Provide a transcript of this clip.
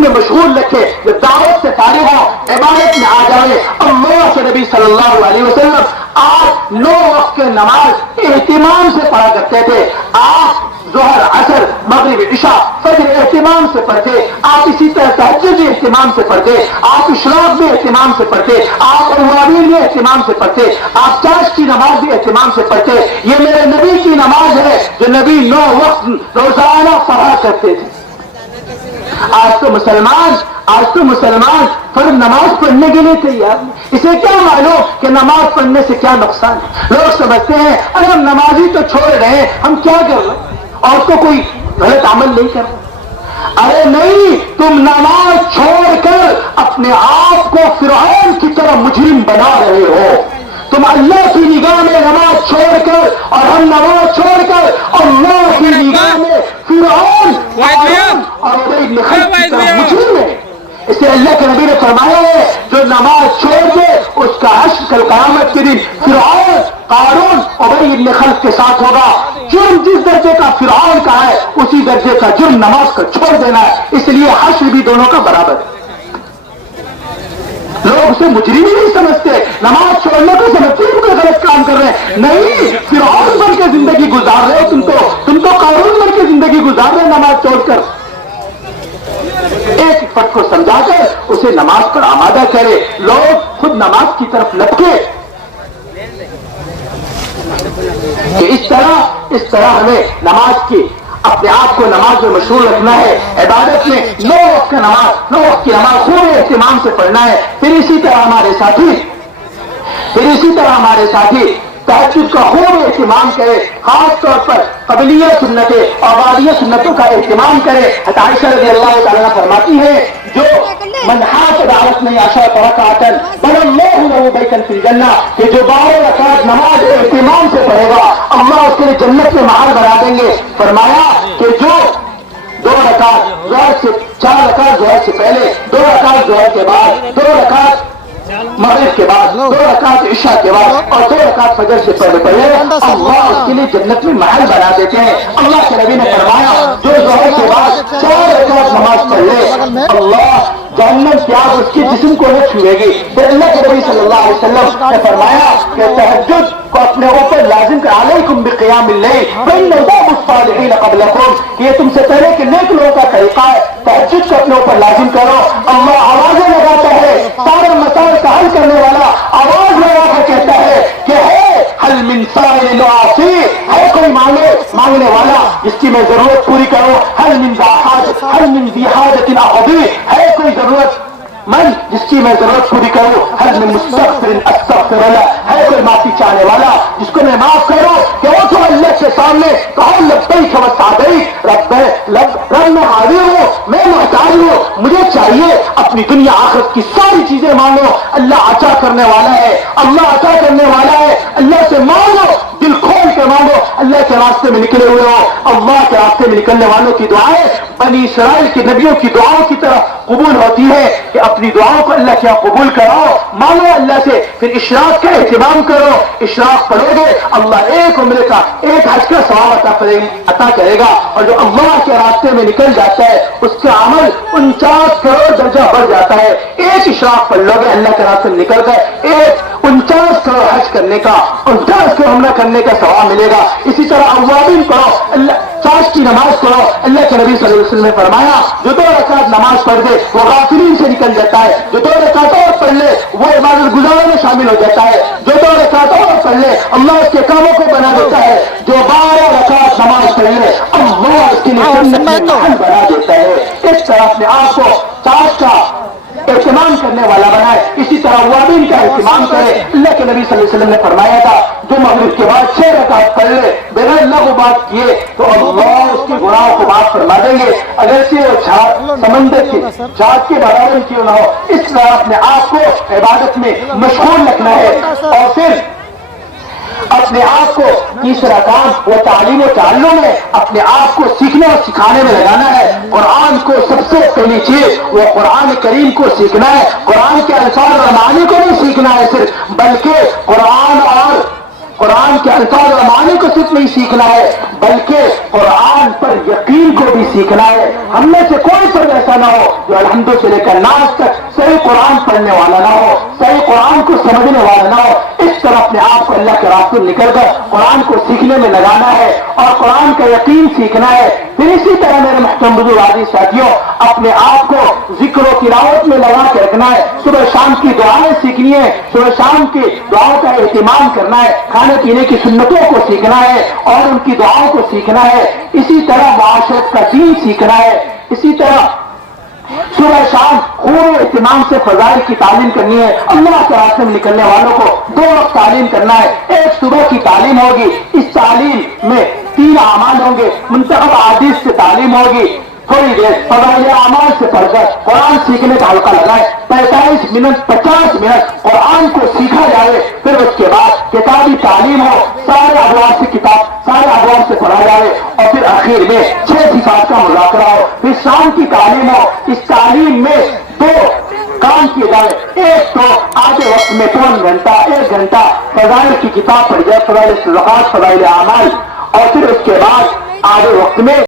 میں مشغول رکھے، جب دعوت سے فارغ ہو عبادت میں آ جائے۔ اللہ کے نبی صلی اللہ علیہ وسلم آپ 9 وقت کے نماز اہتمام سے پڑھا کرتے تھے۔ آپ ظہر، عصر، مغرب، عشاء، فجر اہتمام سے پڑھتے، آپ اسی طرح تہجد بھی اہتمام سے پڑھتے، آپ اشراق بھی اہتمام سے پڑھتے، آپ اوابین بھی اہتمام سے پڑھتے، آپ چاش کی نماز بھی اہتمام سے پڑھتے۔ یہ میرے نبی کی نماز ہے جو نبی 9 وقت روزانہ پڑھا کرتے تھے۔ آج تو مسلمان فرض نماز پڑھنے کے لیے تیار نہیں۔ اسے کیا معلوم کہ نماز پڑھنے سے کیا نقصان ہے؟ لوگ سمجھتے ہیں ارے ہم نمازی تو چھوڑ رہے ہیں، ہم کیا کر رہے ہیں؟ اور تو کوئی غلط عمل نہیں کر رہا۔ ارے نہیں، تم نماز چھوڑ کر اپنے آپ کو فرعون کی طرح مجرم بنا رہے ہو۔ تم اللہ کی نگاہ میں نماز چھوڑ کر اور ہم نماز چھوڑ کر اللہ کی نگاہ میں فرعون اور مجرم ہے۔ اسے اللہ کے نبی نے فرمایا ہے جو نماز چھوڑ دے اس کا حشر کل قیامت کے دن فرعون، قارون، ابی بن خلف کے ساتھ ہوگا۔ جرم جس درجے کا فرعون کا ہے اسی درجے کا جرم نماز کا چھوڑ دینا ہے، اس لیے حشر بھی دونوں کا برابر ہے۔ لوگ اسے مجرم ہی نہیں سمجھتے، نماز چھوڑنے کو سمجھتے ہیں کوئی غلط کام کر رہے ہیں۔ نہیں، فرعون بن کے زندگی گزار رہے ہو، تم تو قارون بن کے زندگی گزار رہے نماز چھوڑ کر۔ ایک فرد کو سمجھا کر اسے نماز پر آمادہ کرے، لوگ خود نماز کی طرف لپکے کہ اس طرح ہمیں نماز کی اپنے آپ کو نماز میں مشغول رکھنا ہے، عبادت میں 9 وقت کی نماز خوب اہتمام سے پڑھنا ہے۔ پھر اسی طرح ہمارے ساتھی تہجد کا خوب اہتمام کرے، خاص طور پر قبلیہ سنتیں اور بعدیہ سنتوں کا اہتمام کرے۔ عائشہ رضی اللہ تعالیٰ فرماتی ہے جو من حافظ علی 12 رکعۃ بنى الله له بیتا فی الجنہ، کہ جو 12 رکعت نماز اہتمام سے پڑھے گا اللہ اس کے لیے جنت میں محل بنا دیں گے۔ فرمایا کہ جو 2 رکعت ظہر سے 4 رکعت ظہر سے پہلے، 2 رکعت ظہر کے بعد، 2 رکعت مغرب کے بعد، 2 رکعت عشاء کے بعد اور 2 رکعت فجر سے پہلے اللہ اس کے لیے جنت میں محل بنا دیتے ہیں۔ اللہ کے نبی نے فرمایا جو ظہر کے بعد 4 رکعت نماز پڑھ لے اللہ جہنم کی آگ اس کے جسم کو نہ چھوئے گی۔ پھر اللہ کے نبی صلی اللہ علیہ وسلم نے فرمایا کہ تہجد کو اپنے اوپر لازم کر، علیکم بقیام اللیل فإنہ دأب الصالحین قبلکم، کہ یہ تم سے پہلے کہ نیک لوگوں کا طریقہ ہے، تہجد کو اپنے اوپر لازم کرو۔ اللہ آوازیں لگاتا ہے، سارے مسائل کا حل کرنے والا آواز لگا کر کہتا ہے کہ ہے حل من سائل عاصی، ہے کوئی مانگنے والا جس کی میں ضرورت پوری کروں، حل من ذی حاجۃ اقضی، ہے کوئی ضرورت من جس کی میں ضرورت پوری کروں، حل من مستغفر استغفر له، ہے کوئی معافی چاہنے والا جس کو میں معاف کروں۔ کہ وہ تو اللہ کے سامنے کہو لبیک وسعدیک، رب میں حاضر ہوں، میں محتاج ہوں، مجھے چاہیے اپنی دنیا آخرت کی ساری چیزیں مانگو، اللہ عطا کرنے والا ہے، اللہ سے مانگو، دل کھول کے مانگو، اللہ کے راستے میں نکلے ہوئے ہو۔ اللہ کے راستے میں نکلنے والوں کی دعائیں بنی اسرائیل کے نبیوں کی دعاؤں کی طرح قبول ہوتی ہے کہ اپنی دعاؤں کو اللہ کیا قبول کراؤ، مانگو اللہ سے، پھر اشراق کا اہتمام کرو۔ اشراق پڑھو گے اللہ ایک عمرے کا، ایک حج کا ثواب عطا کرے گا، اور جو اللہ کے راستے میں نکل جاتا ہے اس کا عمل 49 کروڑ درجہ بڑھ جاتا ہے۔ ایک اشراق پڑھ لو گے اللہ کے راستے میں نکل گئے، ایک 49 کروڑ حج کرنے کا، 49 کروڑ عمرہ کرنے کا ثواب ملے گا۔ اسی طرح اوابین پڑھو، اللہ چاش کی نماز پڑھو، اللہ کے نبی صلی اللہ علیہ وسلم نے فرمایا جو 2 رکعت نماز پڑھ دے وہ غافلین سے نکل جاتا ہے، جو 2 رکعت اور پڑھ لے وہ عبادت گزاروں میں شامل ہو جاتا ہے، جو 2 رکعت اور پڑھ لے اللہ اس کے کاموں کو بنا دیتا ہے، جو 12 رکعت نماز پڑھ لے اللہ اس کے لیے جنت میں محل بنا دیتا ہے۔ اس طرح اپنے آپ کو چاش کا اہتمام کرنے والا بنائے، اسی طرح اوابین کا اہتمام کرے۔ اللہ کے نبی صلی اللہ علیہ وسلم نے فرمایا تھا جو مغرب کے بعد 6 رکعت پڑھ لے بغیر لغو بات کیے تو اللہ اس کے گناہوں کو معاف فرما دیں گے، اگرچہ وہ سمندر کی جھاگ کے برابر کیوں نہ ہو۔ اس طرح اپنے آپ کو عبادت میں مشغول رکھنا ہے، اور پھر اپنے آپ کو تیسرا کام وہ تعلیم و تعلم ہے، اپنے آپ کو سیکھنے اور سکھانے میں لگانا ہے۔ قرآن کو سب سے پہلی چیز وہ قرآن کریم کو سیکھنا ہے، قرآن کے الفاظ اور معانی کو نہیں سیکھنا ہے صرف، بلکہ قرآن کے الفاظ اور معانی کو صرف نہیں سیکھنا ہے بلکہ قرآن پر یقین کو بھی سیکھنا ہے. ہم میں سے کوئی فرد ایسا نہ ہو جو الحمد سے لے کر ناز تک صحیح قرآن پڑھنے والا نہ ہو, صحیح قرآن کو سمجھنے والا نہ ہو. اس طرح اپنے آپ کو اللہ کے راستے نکل کر قرآن کو سیکھنے میں لگانا ہے اور قرآن کا یقین سیکھنا ہے. پھر اسی طرح میرے محترم بزرگ عزیز ساتھیوں, اپنے آپ کو ذکر و تلاوت میں لگا کے رکھنا ہے. صبح شام کی دعائیں سیکھنی ہے, صبح شام کی دعاؤں کا اہتمام کرنا ہے, کھانے پینے کی سنتوں کو سیکھنا ہے اور ان کی دعاؤں کو سیکھنا ہے. اسی طرح معاشرت کا دین سیکھنا ہے. اسی طرح صبح شام خوب اہتمام سے فضائل کی تعلیم کرنی ہے. اللہ کے راستے میں نکلنے والوں کو 2 وقت تعلیم کرنا ہے. ایک صبح کی تعلیم ہوگی, اس تعلیم میں 3 اعمال ہوں گے. منتخب احادیث سے تعلیم ہوگی, تھوڑی دیر فضائل اعمال سے پڑھ کر قرآن سیکھنے کا حلقہ لگائے. 45 منٹ 50 منٹ قرآن کو سیکھا جائے. پھر اس کے بعد کتابی تعلیم ہو, سارے ابواب سے کتاب سارے ابواب سے پڑھا جائے اور پھر آخر میں 6 صفات کا مذاکرہ ہو. پھر شام کی تعلیم ہو. اس تعلیم میں 2 کام کیے جائے. ایک تو آدھے وقت میں 1 گھنٹہ 1 گھنٹہ فضائل کی کتاب پڑھ جائے, فضائل صدقات, فضائل اعمال, اور پھر اس کے بعد آدھے وقت میں